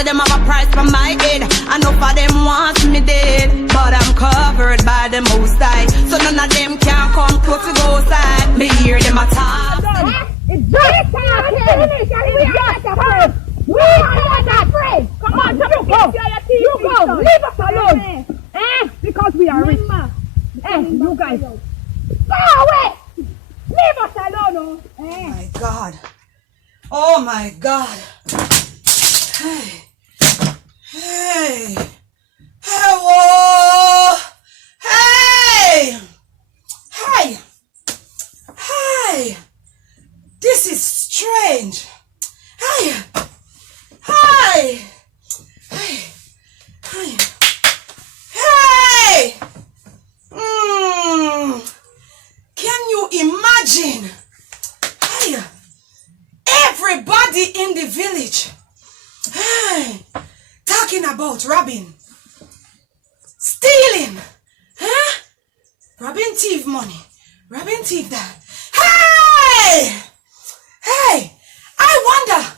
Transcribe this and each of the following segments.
say them have a price for my head. And enough of them want me dead, but I'm covered by the Most High, so none of them can come close to go side. Me hear them attack. It's just finish, and we are not afraid. We are not afraid. Come on, you go. You go. Leave us alone. Because we are rich. You guys. Go away. Leave us alone. Oh my God. Oh my God. Hey. Hey. Hello. Hey. Hey. Hey. This is strange. Hey. Hey. Hey. Hey. Hey. Can you imagine? Hey. Everybody in the village, hey, talking about robbing, stealing, huh? Robbing thief money, robbing thief that. Hey! Hey! I wonder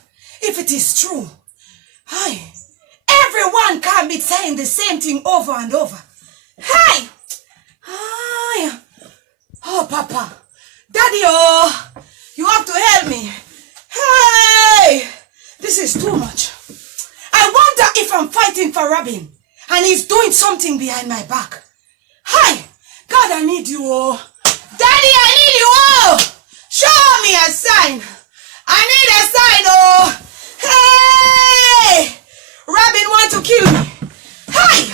if it is true. Hey! Everyone can't be saying the same thing over and over. Hey! Hey! Oh, Papa, Daddy, oh, you have to help me. Hey! This is too much. I wonder if I'm fighting for Robin and he's doing something behind my back. Hi! God, I need you, oh. Daddy, I need you, oh. Show me a sign. I need a sign, oh. Hey! Robin want to kill me. Hi!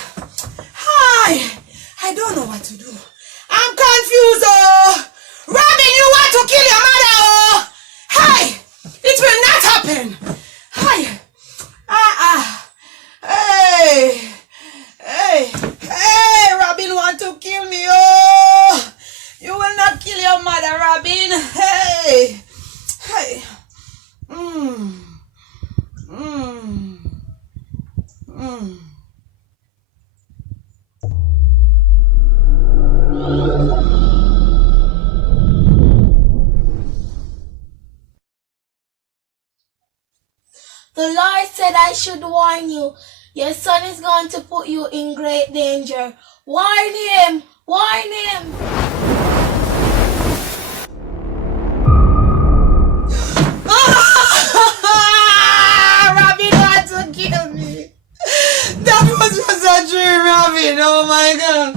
Hi! I don't know what to do. I'm confused, oh. Robin, you want to kill your mother, oh. Hi! It will not happen. Hi. Hey. Hey. Hey, Robin want to kill me. Oh. You will not kill your mother, Robin. Hey. Hey. The Lord said I should warn you. Your son is going to put you in great danger. Warn him! Warn him! Robin wants to kill me. That was just a dream, Robin. Oh my God.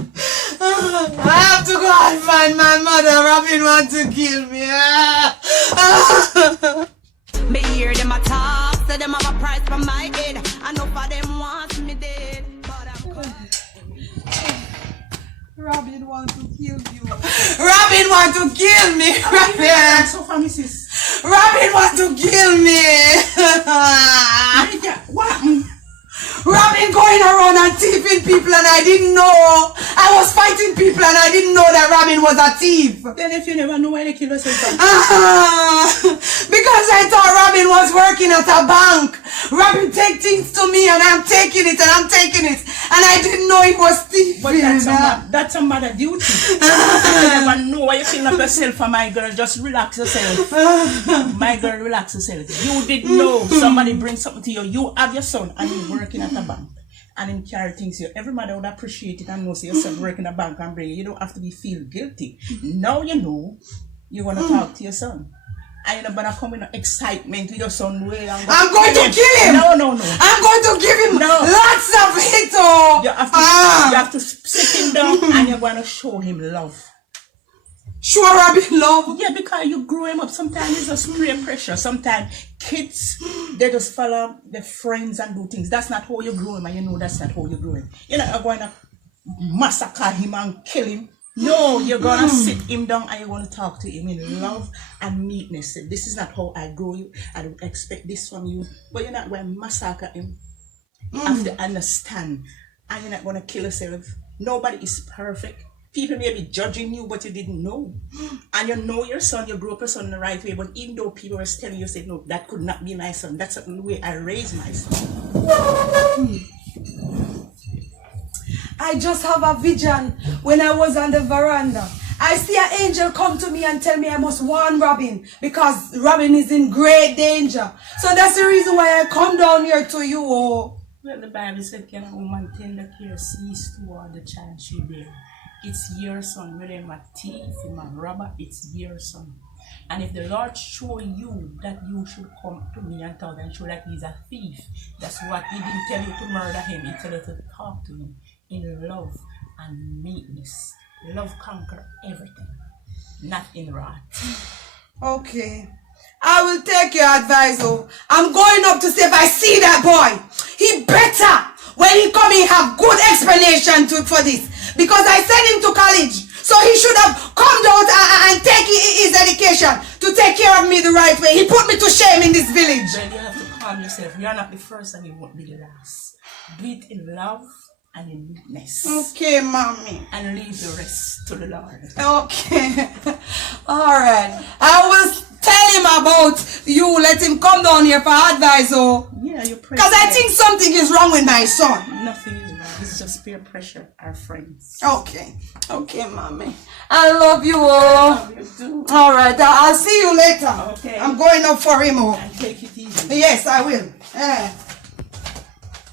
I have to go and find my mother. Robin wants to kill me. Me hear them attack, say them have a price for my head. I know for them want me dead, but I'm Robin want to kill you. Robin want to kill me. Robin. So funny, sis. Robin want to kill me. What? Robin going around and thieving people and I didn't know. I was fighting people and I didn't know that Robin was a thief. Then if you never know why they kill yourself. Because I thought Robin was working at a bank. Robin take things to me and I'm taking it and I'm taking it. And I didn't know it was thieving. But that's a mother duty. You never know why you feel up yourself, for my girl. Just relax yourself. My girl, relax yourself. You didn't know somebody bring something to you. You have your son and he's working at a bank. And him carry things here. Every mother would appreciate it and know say your son working at a bank and bring it. You don't have to be feel guilty. Now you know you're gonna talk to your son. And you're not gonna come in excitement with your son. I'm going to kill him. No. I'm going to give him lots of hit. You have to sit him down and you're going to show him love. Show Robin love? Yeah, because you grow him up. Sometimes it's just peer pressure. Sometimes kids, they just follow their friends and do things. That's not how you grow him, and you know that's not how you grow him. You're not going to massacre him and kill him. No, you're going to sit him down and you're going to talk to him in love and meekness. This is not how I grow you. I don't expect this from you. But you're not going to massacre him. You have to understand. And you're not going to kill yourself. Nobody is perfect. People may be judging you, but you didn't know. And you know your son, you grew up your son in the right way. But even though people were telling you, say, no, that could not be my son. That's the way I raised my son. I just have a vision when I was on the veranda I see an angel come to me and tell me I must warn Robin because Robin is in great danger. So that's the reason why I come down here to you. Oh. Well, the Bible said, can a woman tender care cease toward the child she bear? It's your son. Whether him a thief, him a robber, it's your son. And if the Lord show you that you should come to me and talk and show that he's a thief, that's what he didn't tell you to murder him. He told you to talk to him in love and meekness. Love conquer everything, not in wrath. Okay. I will take your advice. Oh. I'm going up to see if I see that boy. He better, when he come, he have good explanation for this. Because I sent him to college. So he should have come down and take his education to take care of me the right way. He put me to shame in this village. Then you have to calm yourself. You're not the first and you won't be the last. Do it in love and in meekness. Okay, mommy. And leave the rest to the Lord. Okay. Alright. I will tell him about you. Let him come down here for advice. Oh. Yeah, you pray. Because I think something is wrong with my son. Nothing is wrong. It's just peer pressure. Our friends. Okay. Okay, mommy. I love you all. I love you too. Alright, I'll see you later. Okay. I'm going up for him. Oh. And take it easy. Yes, I will.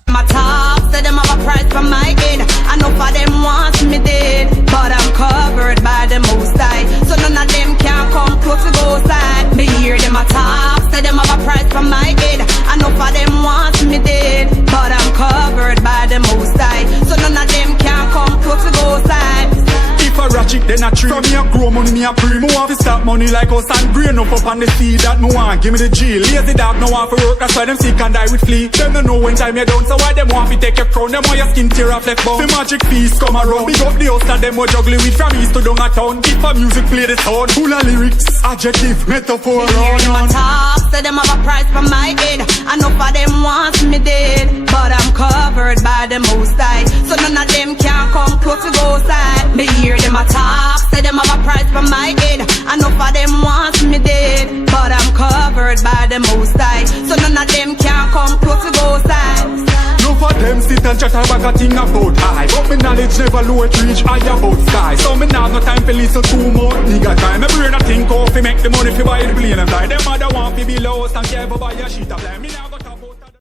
My top, say them have a price for my head. I know for them wants me dead, but I'm covered by the Most High, so none of them can come close to go side. Me hear them a talk, say them have a price for my head. I know for them wants me dead, but I'm covered by the Most High, so none of them can come close to go side. If a ratchet then a tree. From me a grow money me a pre. Me want to stop money like us and grain up on the seed that me want. Give me the G. Lazy dog no want for work. That's why them sick and die with flea. Them don't know when time you down. So why them want to take your crown? Them want your skin tear off left bone. The magic feast come around. Big up the house that them will juggle with from east to down a town. If a music play the sound. Full of lyrics, adjective, metaphor. Hear them a talk, say them have a price for my head. I know for them wants me dead, but I'm covered by the Most High, so none of them can come close to go side. Me hear them a talk, say them have a price for my head. I know for them wants me dead, but I'm covered by the Most High, so none of them can come close to go side. No for them sit and chat about a thing about high, but me knowledge never low it reach high about sky. So me now no time for listen too much nigga time. Me brain a think off fi make the money fi buy the plane and fly. Them other want fi be low and care for buy a sheet of fly. Me now go